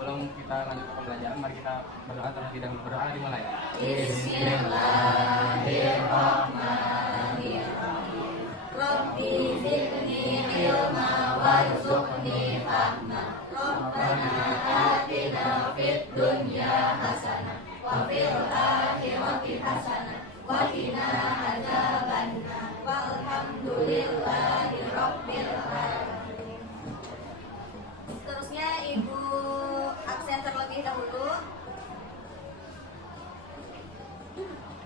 sebelum kita lanjut ke pembelajaran, mari kita berdoa terlebih dahulu. Berdoa dimulai. Bismillahirrahmanirrahim. Rabbi zidni ilma warzuqni fahma. Rabbana atina fid dunya hasanah wa fil akhirati hasanah wa qina adzabannar. Walhamdulillahi rabbil alamin. Seterusnya Ibu absen terlebih dahulu.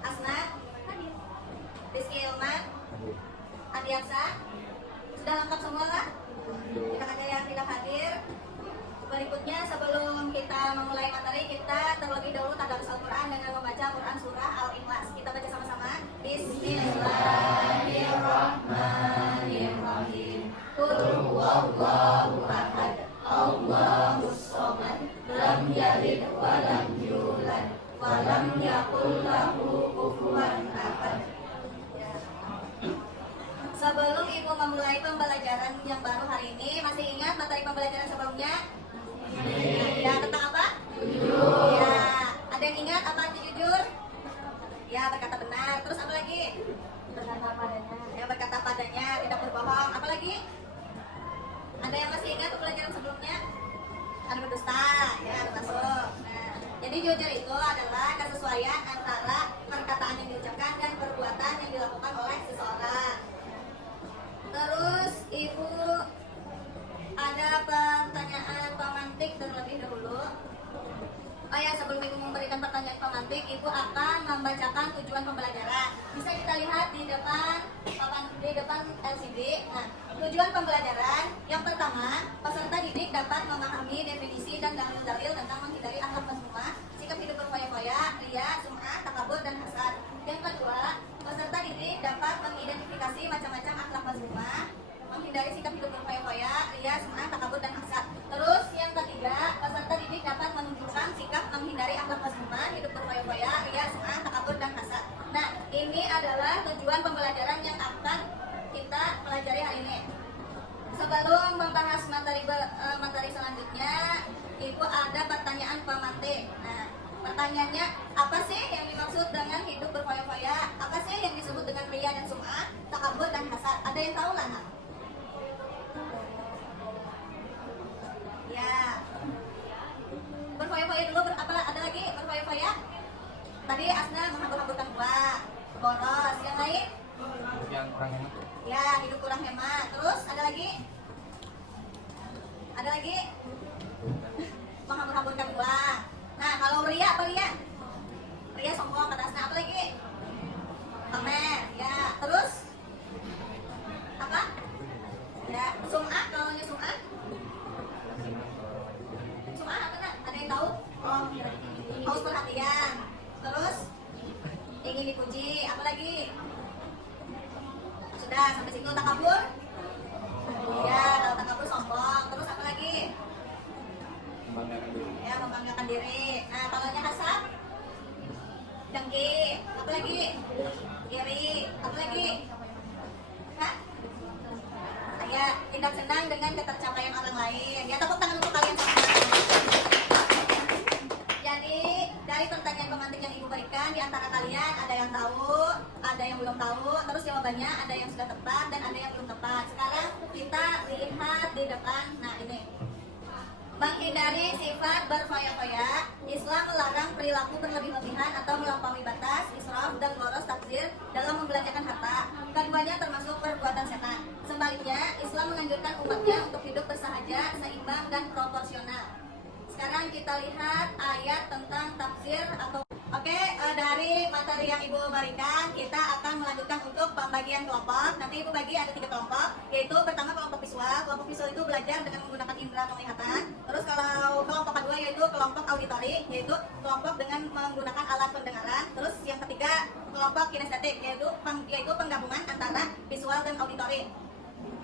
Asna, Rizky Ilman, Adiaksa, sudah lengkap semua lah? Tidak ada yang tidak hadir. Berikutnya sebelum kita memulai materi, kita terlebih dahulu tadarus Al-Quran dengan membaca Quran surah Al-Ikhlas. Kita baca sama-sama. Bismillahirrahmanirrahim. Qul huwallahu ahad, Allahus shomad, lam yalid wa lam yulad wa lam yakul lahu kufuwan ahad. Sebelum Ibu memulai pembelajaran yang baru hari ini, masih ingat materi pembelajaran sebelumnya? Ya, tentang apa? Jujur. Ya, ada yang ingat apa arti jujur? Ya, berkata benar. Terus apa lagi? Berkata padanya. Ya, berkata padanya, tidak berbohong. Apa lagi? Ada yang masih ingat pembelajaran sebelumnya? Ada berdusta. Ya, termasuk. Nah, jadi jujur itu adalah kesesuaian antara perkataan yang diucapkan dan perbuatan yang dilakukan oleh seseorang. Terus Ibu ada pertanyaan pemantik terlebih dahulu. Oh ya, sebelum Ibu memberikan pertanyaan pemantik, Ibu akan membacakan tujuan pembelajaran. Bisa kita lihat di depan LCD. Nah, tujuan pembelajaran yang pertama, peserta didik dapat memahami definisi dan dalil-dalil tentang menghindari akhlak mazmumah, sikap hidup berfoya-foya, riya, sum'ah, takabur, dan hasad. Yang kedua, peserta didik dapat mengidentifikasi macam-macam akhlak mazmumah, menghindari sikap hidup berfoya-foya, riya, sum'ah, takabur, dan hasad. Terus yang ketiga, peserta didik dapat menunjukkan sikap menghindari akhlak mazmumah, hidup berfoya-foya, riya, sum'ah, takabur, dan hasad. Nah, ini adalah tujuan pembelajaran yang akan kita pelajari hari ini. Sebelum membahas materi selanjutnya, Ibu ada pertanyaan pemantik. Nah, pertanyaannya, apa sih yang dimaksud dengan hidup berfoya-foya? Apa sih yang disebut dengan riya dan sum'ah, takabur, dan hasad? Ada yang tahu lah? Ya, berfoya-foya dulu. Ada lagi berfoya-foya? Tadi Asna menghambur-hamburkan buah, boros. Yang lain? Yang kurang hemat. Ya, hidup kurang hemat. Terus ada lagi? Ada lagi? Menghambur-hamburkan buah. Nah, kalau ria apa ria? Ria sombong kata Asna. Apa lagi? Pamer. Ya, terus? Apa? Ya, sum'ah. Kalau sum'ah? Sum'ah apa nak? Ada yang tahu? Oh, haus perhatian. Terus? Ingin dipuji. Apa lagi? Sudah, sampai situ. Takabur? Ya, kalau takabur sombong. Terus apa lagi? Membanggakan diri. Ya, membanggakan diri. Nah, kalau hasad? Dengki. Apa lagi? Iri. Apa lagi? Hah? Ya, tindak senang dengan ketercapaian orang lain. Ya, tepuk tangan untuk kalian semua. Jadi, dari pertanyaan pemantik yang Ibu berikan, di antara kalian ada yang tahu, ada yang belum tahu, terus jawabannya ada yang sudah tepat dan ada yang belum tepat. Sekarang kita lihat di depan. Nah, ini. Menghindari sifat berfoya-foya, Islam melarang perilaku berlebih-lebihan atau melampaui batas, israf dan boros takdir dalam membelanjakan harta. Keduanya termasuk perbuatan setan. Sebaliknya, Islam menganjurkan umatnya untuk hidup bersahaja, seimbang, dan proporsional. Sekarang kita lihat ayat tentang tafsir atau dari materi yang Ibu berikan, kita akan melanjutkan untuk pembagian kelompok. Nanti Ibu bagi ada 3 kelompok, yaitu pertama kelompok visual. Kelompok visual itu belajar dengan menggunakan indera penglihatan. Terus kalau kelompok kedua yaitu kelompok auditori, yaitu kelompok dengan menggunakan alat pendengaran. Terus yang ketiga kelompok kinestetik, yaitu penggabungan antara visual dan auditori.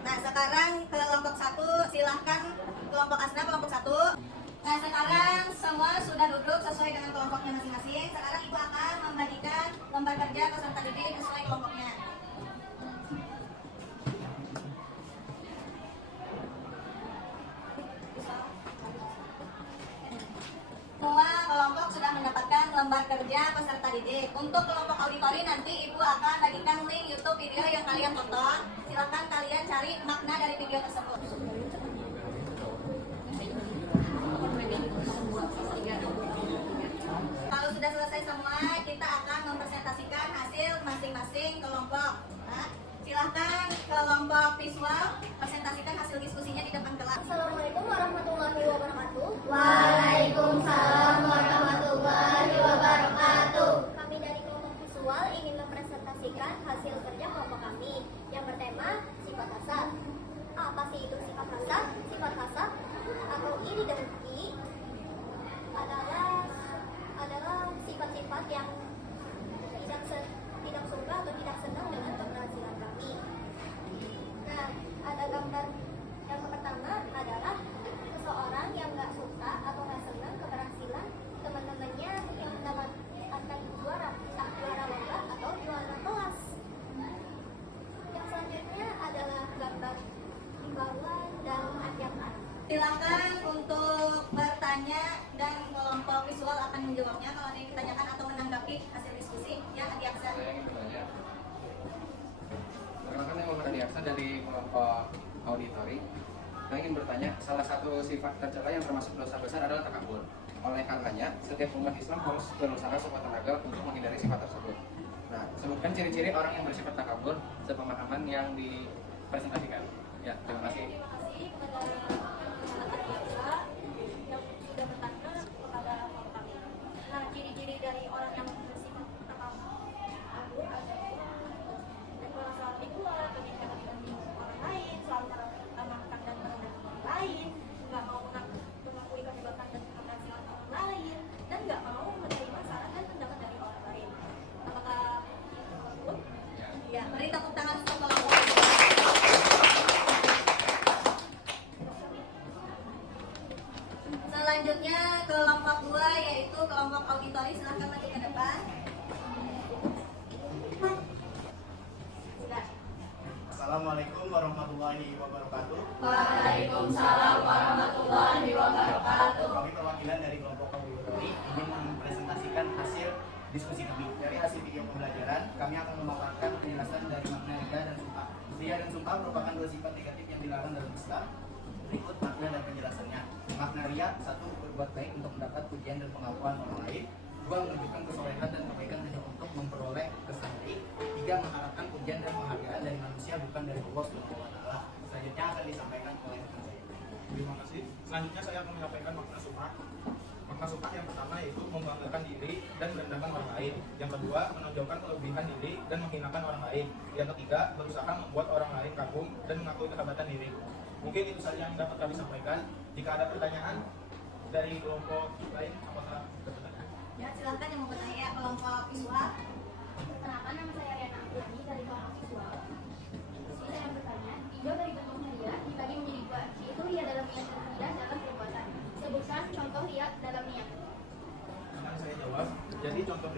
Nah, sekarang kelompok 1, silahkan kelompok Asna kelompok 1. Nah, sekarang semua sudah duduk sesuai dengan kelompoknya masing-masing. Sekarang Ibu akan membagikan lembar kerja peserta didik sesuai kelompoknya. peserta didik. Untuk kelompok auditori nanti Ibu akan bagikan link YouTube video yang kalian tonton. Silakan kalian cari makna dari video tersebut. Kalau sudah selesai semua, kita akan mempresentasikan hasil masing-masing kelompok. Nah, silahkan kelompok visual presentasikan hasil diskusinya di depan kelas. Assalamualaikum warahmatullahi wabarakatuh. Waalaikumsalam warahmatullahi wabarakatuh. Kami dari kelompok visual ingin mempresentasikan hasil kerja kelompok kami yang bertema sifat hasad. Apa sih itu sifat hasad? Sifat hasad atau iri dengki adalah sifat-sifat yang tidak suka atau tidak senang dengan keberhasilan kami. Nah, ada gambar yang pertama adalah seseorang yang nggak suka atau nggak senang keberhasilan teman-temannya yang mendapatkan juara lomba atau juara kelas. Yang selanjutnya adalah gambar himbauan dan ajakan. Silakan untuk bertanya dan kelompok visual akan menjawabnya kalau ada yang ditanyakan atau menanggapi hasil diskusi. Ya, Adi Aksa. Saya ingin bertanya. Perkenalkan saya Muhammad Adi Aksa dari kelompok auditori. Saya ingin bertanya, salah satu sifat tercela yang termasuk dosa besar adalah takabur. Oleh karenanya, setiap umat Islam harus berusaha sekuat tenaga untuk menghindari sifat tersebut. Nah, sebutkan ciri-ciri orang yang bersifat takabur sepemahaman yang dipresentasikan. Ya, terima kasih. Terima kasih kepada yang sudah bertanya kepada kami. Nah, ciri-ciri dari orang yang bersifat takabur adalah merasa lebih kuat, lebih dibanding orang lain, selalu meremehkan dan merendahkan orang lain, nggak mau mengakui kehebatan dan keberhasilan orang lain, dan nggak mau menerima saran dan pendapat dari orang lain. Apakah itu? Ya, beri tepuk tangan untuk kelompok. Selanjutnya kelompok 2 yaitu kelompok auditori, silahkan maju ke depan. Sudah. Assalamualaikum warahmatullahi wabarakatuh. Waalaikumsalam warahmatullahi wabarakatuh. Kami perwakilan dari kelompok auditori ingin mempresentasikan hasil diskusi kami. Dari hasil video pembelajaran, kami akan memaparkan penjelasan dari makna ria dan sumpah. Ria dan sumpah merupakan dua sifat negatif yang dilarang dalam Islam. Berikut makna dan penjelasannya. Makna ria: 1. Berbuat baik untuk mendapat pujian dan pengakuan orang lain. 2. Menunjukkan kesolehan dan kebaikan hanya untuk memperoleh kesan baik. 3. Mengharapkan pujian dan penghargaan dari manusia bukan dari Allah SWT. Selanjutnya akan disampaikan oleh teman saya. Terima kasih. Selanjutnya saya akan menyampaikan makna sumpah. Makna sumpah yang pertama yaitu membanggakan diri dan merendahkan orang lain. Yang kedua, menonjolkan kelebihan diri dan menghinakan orang lain. Yang ketiga, berusaha membuat orang lain kagum dan mengakui kehebatan diri. Mungkin itu saja yang dapat kami sampaikan. Jika ada pertanyaan dari kelompok lain, apakah ada pertanyaan? Ya, silahkan yang mau bertanya kelompok visual. Perkenalkan, nama saya Riana Abdulani dari kelompok visual. Di sini saya bertanya, hijau dari bentuk ria dibagi menjadi dua, yaitu ria dalam niat dan ria dalam perbuatan. Sebutkan contoh ria dalam niat. Akan saya jawab. Jadi contoh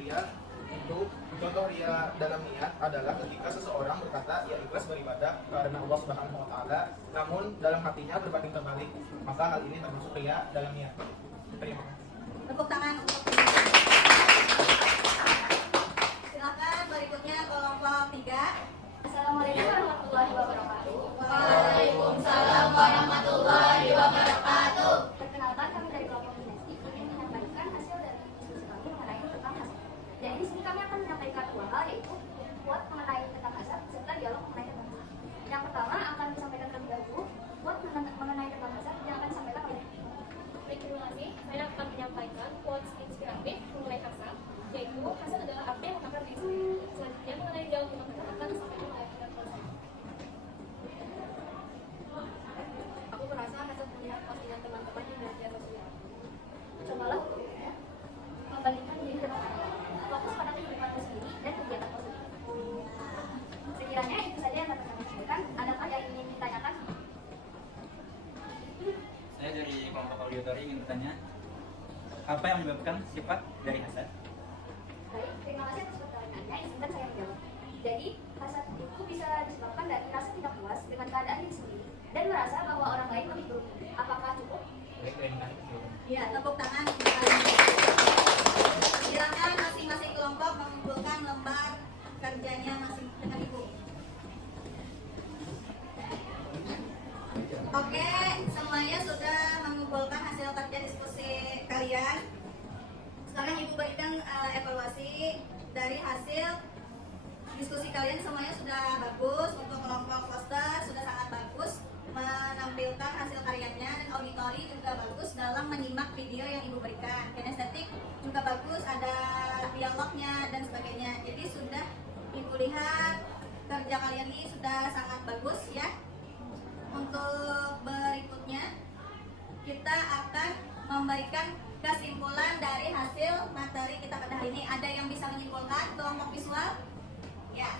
ria dalam niat adalah ketika seseorang berkata ia ikhlas beribadah karena Allah Subhanahu wa taala, namun dalam hatinya berbanding terbalik. Maka hal ini termasuk ria dalam niat. Terima kasih. Tepuk tangan untuk silakan berikutnya kelompok 3. Assalamualaikum warahmatullahi wabarakatuh. Waalaikumsalam warahmatullahi wabarakatuh. Perkenalkan, kami dari kelompok dinasti ingin menyampaikan hasil dari diskusi kami mengenai tentang hasad. Jadi di sini kami akan menyampaikan dua hal, yaitu buat mengenai tentang hasad serta dialog mengenai tentang hasad. Yang pertama akan disampaikan terlebih dahulu buat mengenai tentang hasad yang akan disampaikan oleh. Baik, terima kasih. Saya akan menyampaikan quotes inspiratif mengenai hasad, yaitu hasad adalah api yang membakar diri sendiri. Selanjutnya mengenai dialog tentang hasad akan disampaikan oleh Aku merasa hasad melihat postingan teman-teman di media sosial. Cobalah membandingkan diri dengan orang lain. Fokus pada kehidupanmu sendiri dan kegiatanmu sendiri. Sekiranya itu saja yang dapat kami sampaikan. Adakah yang ingin ditanyakan? Saya dari kelompok auditori ingin bertanya, apa yang menyebabkan sifat dari hasad? Baik, terima kasih atas pertanyaannya. Izinkan saya menjawab. Jadi, hasad itu bisa disebabkan dari rasa tidak puas dengan keadaan diri sendiri dan merasa bahwa orang lain lebih beruntung. Apakah cukup? Baik, terima kasih. Ya, tepuk tangan. Silakan masing-masing dari hasil diskusi kalian semuanya sudah bagus. Untuk kelompok poster sudah sangat bagus menampilkan hasil karyanya, dan auditori juga bagus dalam menyimak video yang ibu berikan. Kinestetik juga bagus, ada dialognya dan sebagainya. Jadi sudah ibu lihat kerja kalian ini sudah sangat bagus ya. Untuk berikutnya kita akan memberikan kesimpulan dari hasil materi kita pada hari ini. Ada yang bisa menyimpulkan kelompok visual? Ya.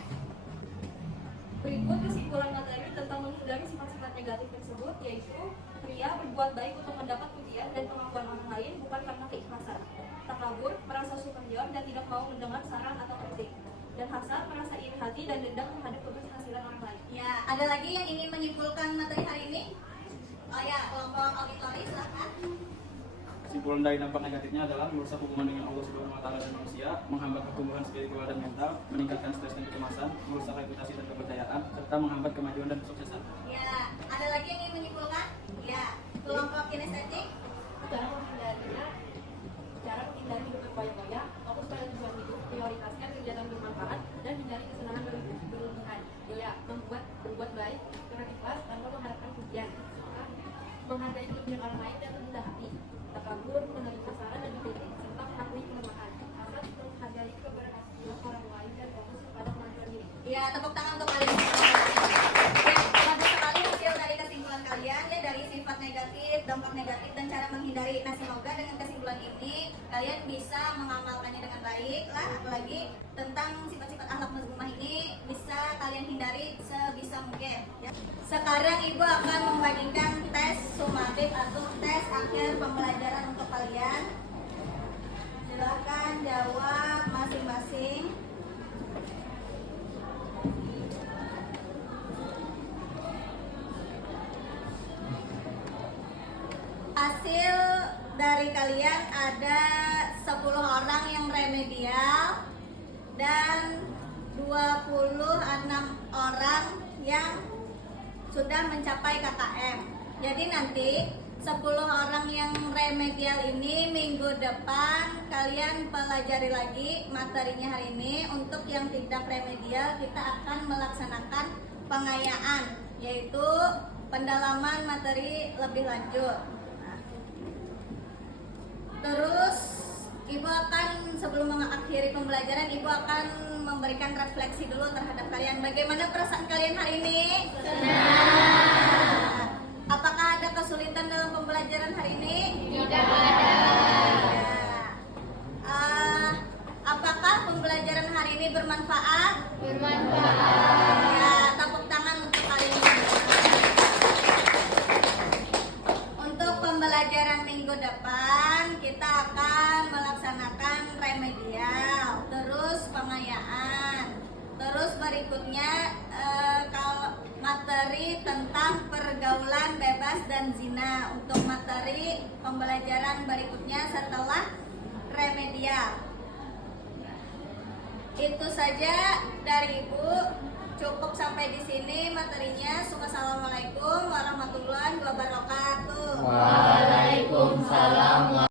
Berikut kesimpulan materi tentang menghindari sifat-sifat negatif tersebut, yaitu pria berbuat baik untuk mendapat pujian dan pengakuan orang lain bukan karena keikhlasan. Takabur, merasa superior dan tidak mau mendengar saran atau kritik. Dan hasad, merasa iri hati dan dendam terhadap keberhasilan orang lain. Ya, ada lagi yang ingin menyimpulkan materi hari ini? Oh ya, kelompok auditori silahkan. Kesimpulan dari dampak negatifnya adalah merusak hubungan dengan Allah Subhanahu wa Ta'ala dan manusia, menghambat pertumbuhan spiritual dan mental, meningkatkan stres dan kecemasan, merusak reputasi dan kepercayaan, serta menghambat kemajuan dan kesuksesan. Ya, ada lagi yang ingin menyimpulkan? Ya, kelompok kinestetik. Cara menghindari hidup bergoyang-goyang, fokus pada tujuan hidup, prioritaskan kegiatan bermanfaat, dan hindari kesenangan berlebihan. Ya, berbuat baik dengan ikhlas tanpa mengharapkan pujian. Menghargai kelebihan orang lain dan rendah hati. Takabur, menerima saran dan kritik, serta mengakui kelemahan. Hasad, menghargai keberhasilan orang lain dan fokus pada kemampuan diri. Ya, tepuk tangan untuk kalian semua. Ya, bagus sekali hasil dari kesimpulan kalian ya, dari sifat negatif, dampak negatif, dan cara menghindari. Nah, semoga dengan kesimpulan ini kalian bisa mengamalkannya dengan baik lah. Apalagi tentang sifat-sifat akhlak mazmumah ini bisa kalian hindari sebisa mungkin ya. Sekarang ibu akan membagikan tes sumatif atau tes akhir pembelajaran untuk kalian. Silakan jawab masing-masing. Hasil dari kalian ada 10 orang yang remedial dan 26 orang yang sudah mencapai KKM. Jadi nanti 10 orang yang remedial ini minggu depan kalian pelajari lagi materinya hari ini. Untuk yang tidak remedial kita akan melaksanakan pengayaan, yaitu pendalaman materi lebih lanjut. Terus ibu akan, sebelum mengakhiri pembelajaran, ibu akan memberikan refleksi dulu terhadap kalian. Bagaimana perasaan kalian hari ini? Senang. Apakah ada kesulitan dalam pembelajaran hari ini? Tidak ada. Apakah pembelajaran hari ini bermanfaat? Bermanfaat. Ya, tepuk tangan untuk kalian. Untuk pembelajaran minggu depan kita akan melaksanakan remedial, terus pengayaan, terus berikutnya kalau materi tentang pergaulan bebas dan zina. Untuk materi pembelajaran berikutnya setelah remedial. Itu saja dari ibu. Cukup sampai di sini materinya. Assalamualaikum warahmatullahi wabarakatuh. Waalaikumsalam.